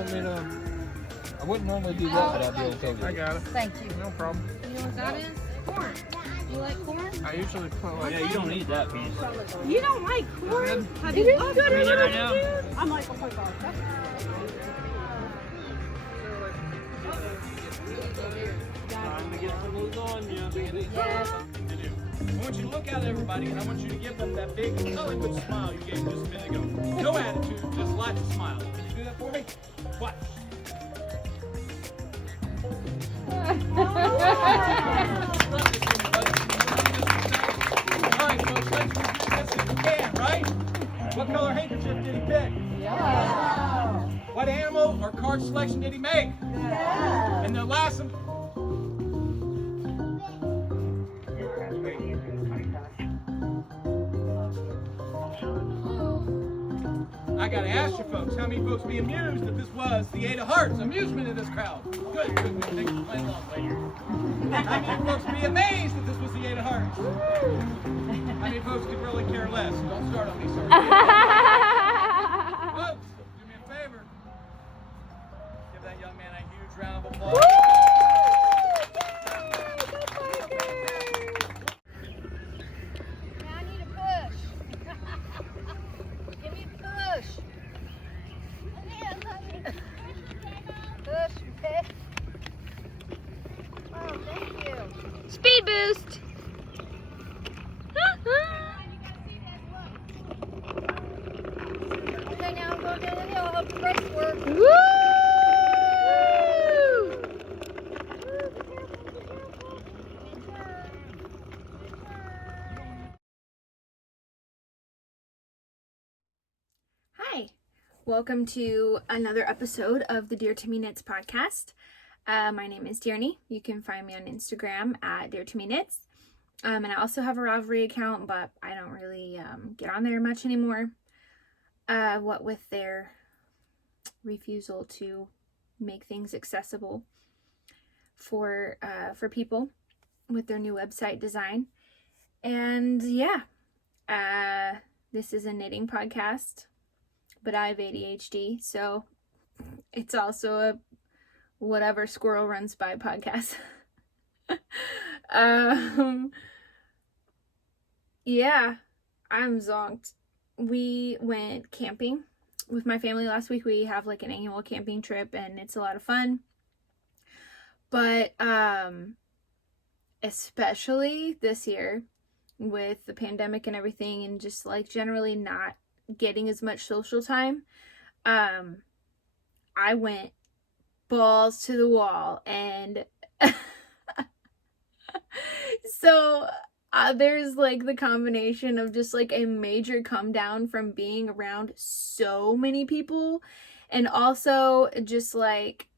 want me to? I wouldn't normally do that, but I'll be okay with it. I got it. Thank you. No problem. You know what that is? Corn. You like corn? I usually put like. Yeah, you don't eat that piece. You don't like corn? Have It you is loved good, it? I know. I'm like, oh my god. Time to get some lasagna. Yes. I want you to look at everybody, and I want you to give them that big Hollywood smile you gave just a minute ago. No attitude, just lots of smile. Can you do that for me? What? All right, folks, let's do this if we can, right? What color handkerchief did he pick? Yellow. What animal or card selection did he make? Yeah. And the last one. I gotta ask you folks, how many folks would be amused if this was the Eight of Hearts amusement in this crowd? Good, good, good. Thanks for playing along, lady. How many folks would be amazed if this was the Eight of Hearts? How many folks could really care less? Don't start on me, sorry. Folks, do me a favor. Give that young man a huge round of applause. I need a push. Give me a push. Push, okay. Oh, thank you. Speed boost. Okay, now I'm going down the hill. I hope the brakes work. Woo! Hi, welcome to another episode of the Dear to Me Knits podcast. My name is Tierney. You can find me on Instagram at Dear to Me Knits. And I also have a Ravelry account, but I don't really get on there much anymore. What with their refusal to make things accessible for people with their new website design. And yeah, this is a knitting podcast, but I have ADHD, so it's also a whatever squirrel runs by podcast. Yeah, I'm zonked. We went camping with my family last week. We have like an annual camping trip and it's a lot of fun. But especially this year with the pandemic and everything and just like generally not getting as much social time, I went balls to the wall and so there's like the combination of just like a major come down from being around so many people, and also just like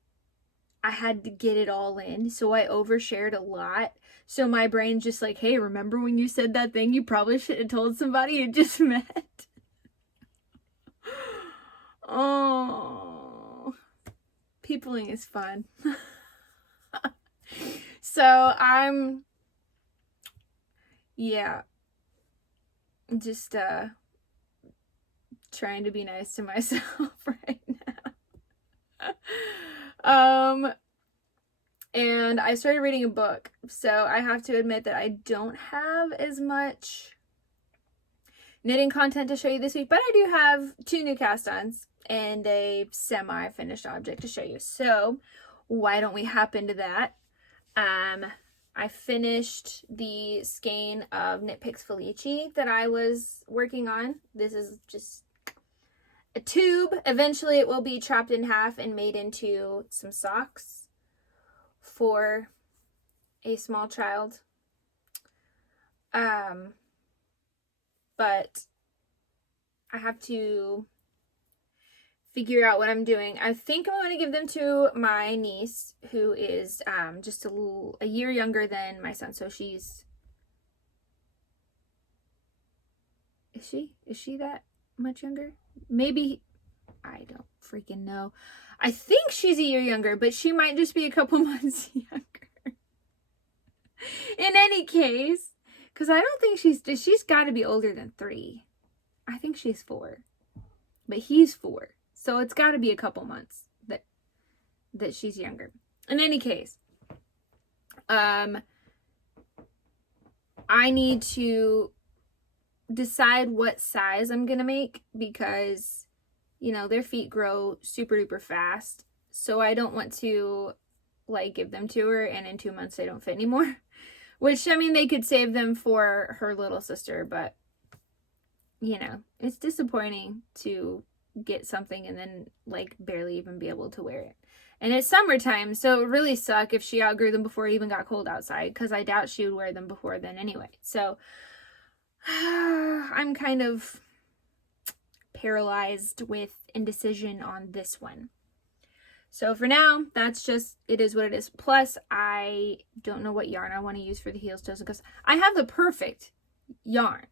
I had to get it all in, so I overshared a lot. So my brain's just like, hey, remember when you said that thing you probably should have told somebody you just met? Oh, peopling is fun. So I'm just trying to be nice to myself right now. And I started reading a book, so I have to admit that I don't have as much knitting content to show you this week, but I do have 2 new cast-ons and a semi-finished object to show you. So why don't we hop into that? I finished the skein of Knit Picks Felici that I was working on. This is just a tube. Eventually it will be chopped in half and made into some socks for a small child. But I have to figure out what I'm doing. I think I'm going to give them to my niece, who is just a year younger than my son. So she's... Is she that much younger? Maybe... I don't freaking know. I think she's a year younger, but she might just be a couple months younger. In any case, because I don't think she's got to be older than 3. I think she's 4. But he's 4. So it's got to be a couple months that she's younger. In any case, I need to decide what size I'm gonna make because, you know, their feet grow super duper fast. So I don't want to like give them to her and in 2 months they don't fit anymore. Which, I mean, they could save them for her little sister, but you know, it's disappointing to get something and then like barely even be able to wear it. And it's summertime, so it would really suck if she outgrew them before it even got cold outside, because I doubt she would wear them before then anyway. So I'm kind of paralyzed with indecision on this one. So for now, that's just, it is what it is. Plus, I don't know what yarn I want to use for the heels, toes, and cuffs. I have the perfect yarn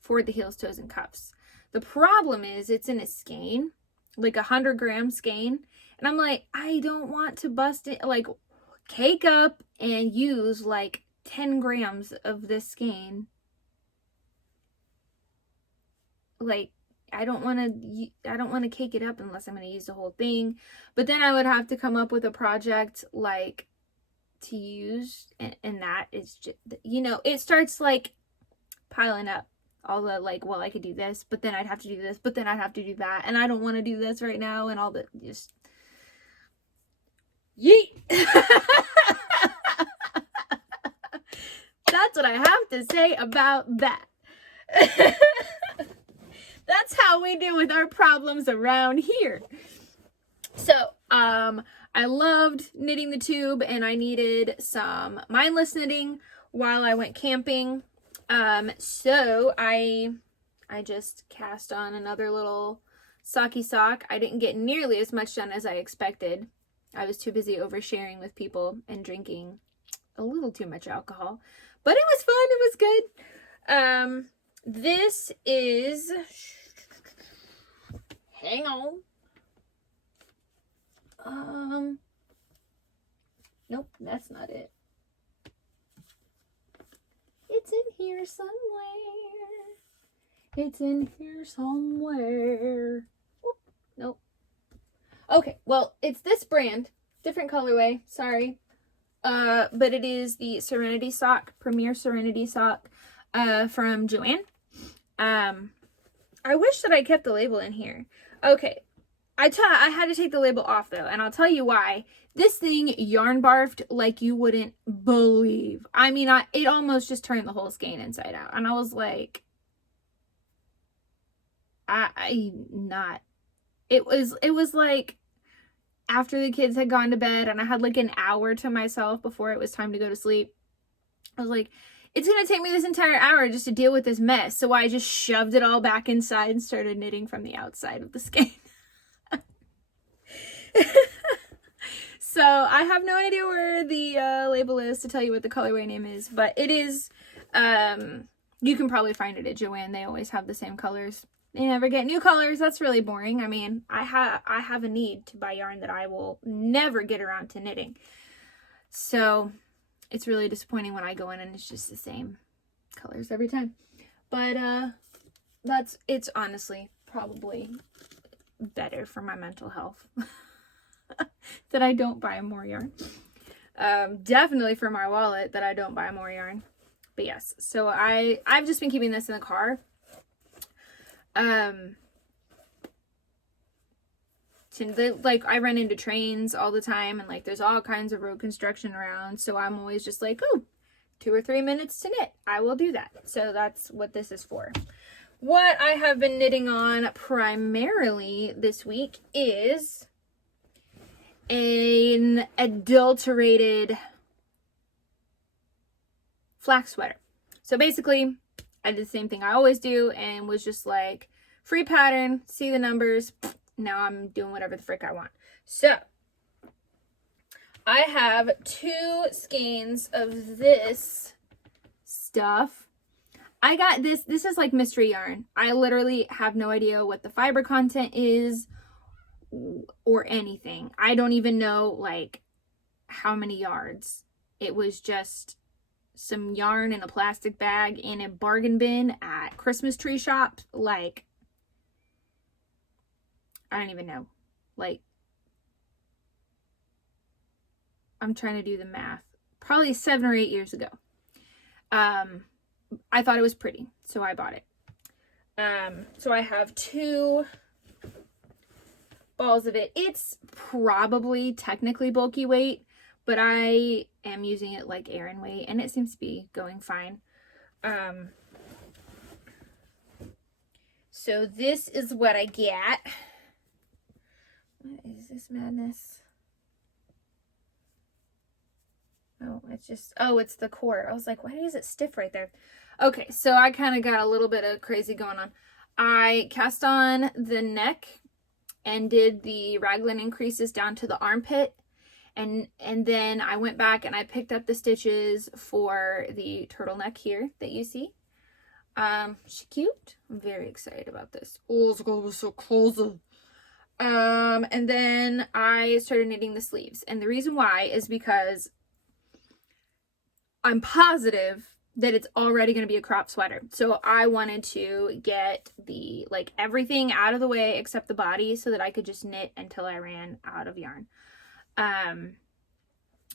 for the heels, toes, and cuffs. The problem is it's in a skein, like 100-gram skein. And I'm like, I don't want to bust it, like cake up and use like 10 grams of this skein. Like, I don't want to cake it up unless I'm going to use the whole thing. But then I would have to come up with a project like to use. And that is just, you know, it starts like piling up. All the like, well, I could do this, but then I'd have to do this, but then I'd have to do that. And I don't want to do this right now. And all the just yeet. That's what I have to say about that. That's how we deal with our problems around here. So, I loved knitting the tube and I needed some mindless knitting while I went camping. So I just cast on another little socky sock. I didn't get nearly as much done as I expected. I was too busy oversharing with people and drinking a little too much alcohol, but it was fun. It was good. This is, hang on. Nope, that's not it. It's in here somewhere. It's in here somewhere. Oop, nope. Okay, well, it's this brand. Different colorway, sorry. But it is the Serenity sock, Premier Serenity sock, from Joann. I wish that I kept the label in here. Okay, I had to take the label off though, and I'll tell you why. This thing yarn barfed like you wouldn't believe. I mean, it almost just turned the whole skein inside out, and I was like, It was like after the kids had gone to bed, and I had like an hour to myself before it was time to go to sleep. I was like, it's gonna take me this entire hour just to deal with this mess. So I just shoved it all back inside and started knitting from the outside of the skein. So I have no idea where the label is to tell you what the colorway name is, but it is, you can probably find it at Joann. They always have the same colors. They never get new colors. That's really boring. I mean, I have a need to buy yarn that I will never get around to knitting. So it's really disappointing when I go in and it's just the same colors every time. But it's honestly probably better for my mental health that I don't buy more yarn. Definitely for my wallet that I don't buy more yarn. But yes, so I've just been keeping this in the car. Like I run into trains all the time, and like there's all kinds of road construction around, so I'm always just like, oh, 2 or 3 minutes to knit, I will do that. So that's what this is for. What I have been knitting on primarily this week is an adulterated flax sweater. So basically I did the same thing I always do and was just like, free pattern, see the numbers, now I'm doing whatever the frick I want. So I have 2 skeins of this stuff. I got this is like mystery yarn. I literally have no idea what the fiber content is or anything. I don't even know like how many yards. It was just some yarn in a plastic bag in a bargain bin at Christmas tree shop. Like, I don't even know. Like, I'm trying to do the math, probably 7 or 8 years ago. I thought it was pretty, so I bought it. So I have 2 balls of it. It's probably technically bulky weight, but I am using it like Aran weight, and it seems to be going fine. So this is what I get. What is this madness? Oh, it's just, oh, it's the cord. I was like, why is it stiff right there? Okay, so I kind of got a little bit of crazy going on. I cast on the neck and did the raglan increases down to the armpit. And then I went back and I picked up the stitches for the turtleneck here that you see. She cute. I'm very excited about this. Oh, it's gonna be so cozy. And then I started knitting the sleeves. And the reason why is because I'm positive that it's already going to be a crop sweater. So I wanted to get the, like, everything out of the way except the body so that I could just knit until I ran out of yarn.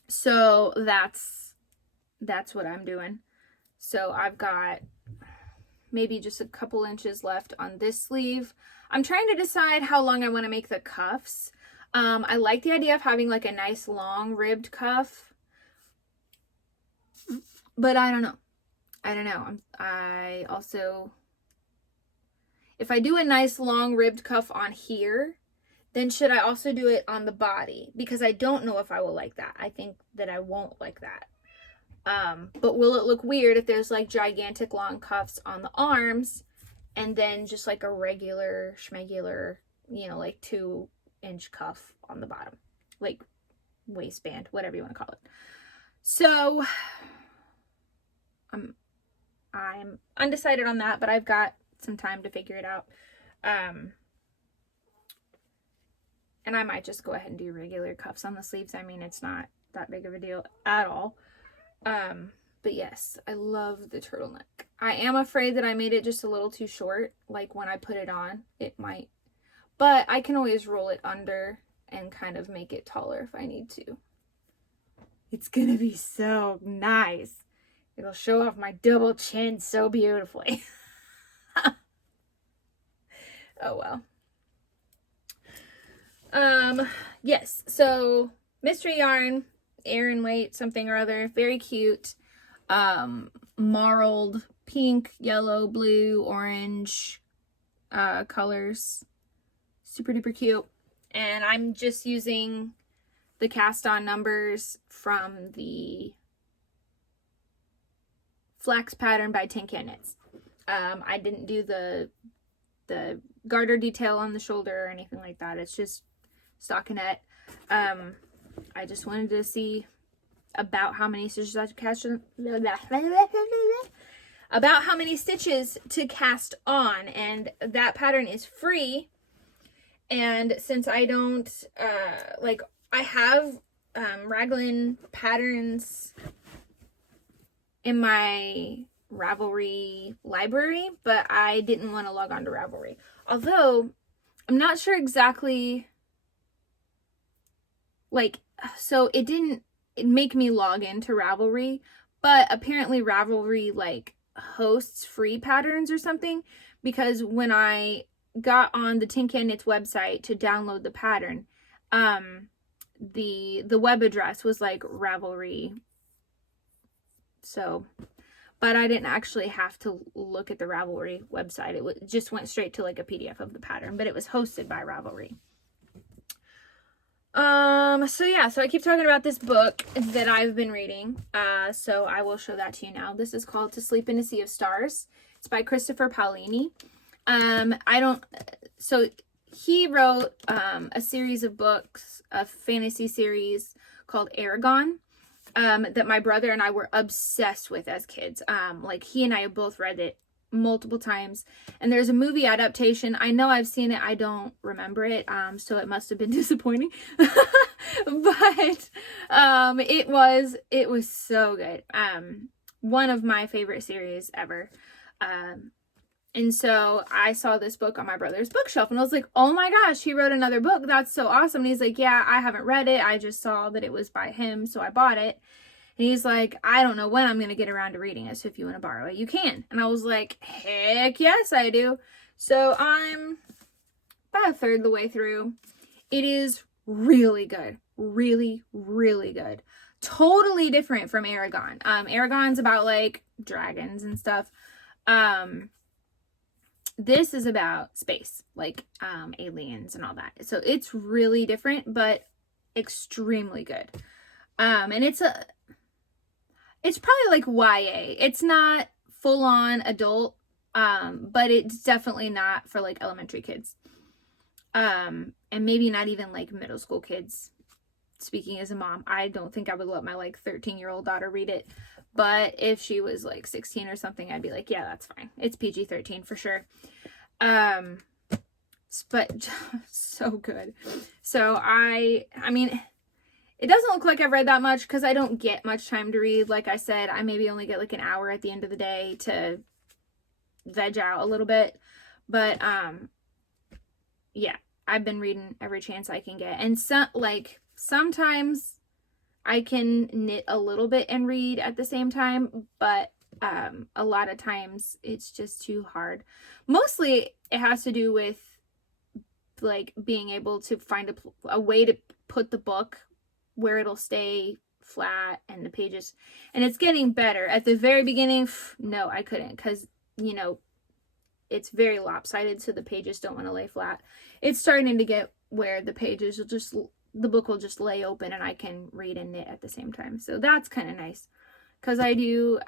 So that's what I'm doing. So I've got maybe just a couple inches left on this sleeve. I'm trying to decide how long I want to make the cuffs. I like the idea of having like a nice long ribbed cuff, but I don't know. I also, if I do a nice long ribbed cuff on here, then should I also do it on the body? Because I don't know if I will like that. I think that I won't like that. But will it look weird if there's like gigantic long cuffs on the arms and then just like a regular schmegular, you know, like 2-inch cuff on the bottom, like waistband, whatever you want to call it. So I'm undecided on that, but I've got some time to figure it out. And I might just go ahead and do regular cuffs on the sleeves. I mean, it's not that big of a deal at all. But yes, I love the turtleneck. I am afraid that I made it just a little too short. Like when I put it on, it might, but I can always roll it under and kind of make it taller if I need to. It's gonna be so nice. It'll show off my double chin so beautifully. Oh well. Yes, so mystery yarn, Aran weight, something or other, very cute. Marled pink, yellow, blue, orange colors. Super duper cute. And I'm just using the cast on numbers from the flax pattern by Tin Can Knits. I didn't do the garter detail on the shoulder or anything like that. It's just stockinette. I just wanted to see about how many stitches I cast on, about how many stitches to cast on, and that pattern is free. And since I don't like, I have raglan patterns in my Ravelry library, but I didn't want to log on to Ravelry. Although I'm not sure exactly, like, so it didn't make me log into Ravelry, but apparently Ravelry like hosts free patterns or something, because when I got on the Tin Can Knits website to download the pattern, the web address was like Ravelry. So, but I didn't actually have to look at the Ravelry website. It just went straight to like a PDF of the pattern, but it was hosted by Ravelry. So yeah, so I keep talking about this book that I've been reading. So I will show that to you now. This is called To Sleep in a Sea of Stars. It's by Christopher Paolini. So he wrote, a series of books, a fantasy series called Aragon, that my brother and I were obsessed with as kids. Like he and I have both read it multiple times, and there's a movie adaptation. I know I've seen it, I don't remember it, so it must have been disappointing. But it was so good. One of my favorite series ever. And so I saw this book on my brother's bookshelf and I was like, oh my gosh, he wrote another book. That's so awesome. And he's like, yeah, I haven't read it. I just saw that it was by him, so I bought it. And he's like, I don't know when I'm going to get around to reading it, so if you want to borrow it, you can. And I was like, heck yes, I do. So I'm about a third of the way through. It is really good. Really, really good. Totally different from Aragon. Aragon's about like dragons and stuff. This is about space, like aliens and all that. So it's really different, but extremely good. And it's probably like YA. It's not full on adult, but it's definitely not for like elementary kids. And maybe not even like middle school kids. Speaking as a mom, I don't think I would let my like 13-year-old daughter read it. But if she was like 16 or something, I'd be like, yeah, that's fine. It's PG-13 for sure. But so good. So I mean, it doesn't look like I've read that much because I don't get much time to read. Like I said, I maybe only get like an hour at the end of the day to veg out a little bit. But yeah, I've been reading every chance I can get. And sometimes I can knit a little bit and read at the same time, but a lot of times it's just too hard. Mostly it has to do with like being able to find a way to put the book where it'll stay flat and the pages, and it's getting better. At the very beginning, no, I couldn't, because you know it's very lopsided, so the pages don't want to lay flat. It's starting to get where the pages will just, the book will just lay open and I can read and knit at the same time. So that's kind of nice, because I do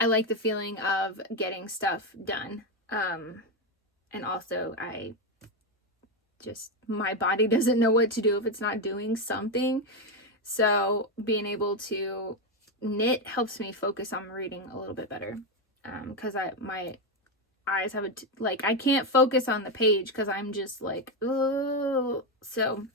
I like the feeling of getting stuff done, and also my body doesn't know what to do if it's not doing something. So being able to knit helps me focus on reading a little bit better, because my eyes have like I can't focus on the page because I'm just like, oh. So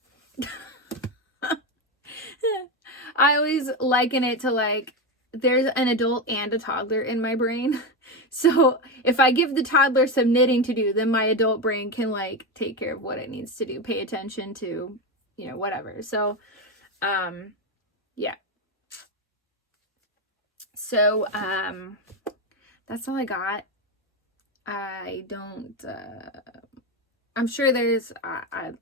I always liken it to like there's an adult and a toddler in my brain. So if I give the toddler some knitting to do, then my adult brain can like take care of what it needs to do, pay attention to, you know, whatever. So yeah. So that's all I got. I don't I'm sure there's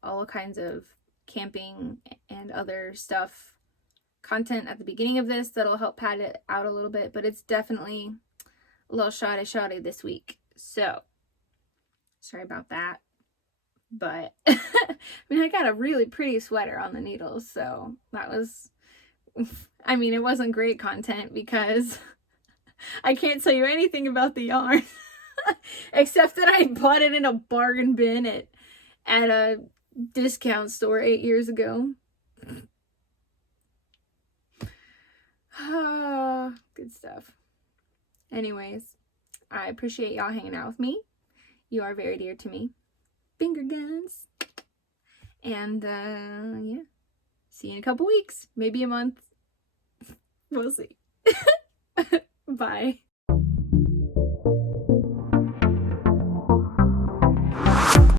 all kinds of camping and other stuff content at the beginning of this that'll help pad it out a little bit, but it's definitely a little shoddy this week. So sorry about that. But I mean, I got a really pretty sweater on the needles, so that was, I mean, it wasn't great content because I can't tell you anything about the yarn except that I bought it in a bargain bin at a discount store 8 years ago. Good stuff. Anyways, I appreciate y'all hanging out with me. You are very dear to me. Finger guns. And yeah, see you in a couple weeks, maybe a month. We'll see. Bye.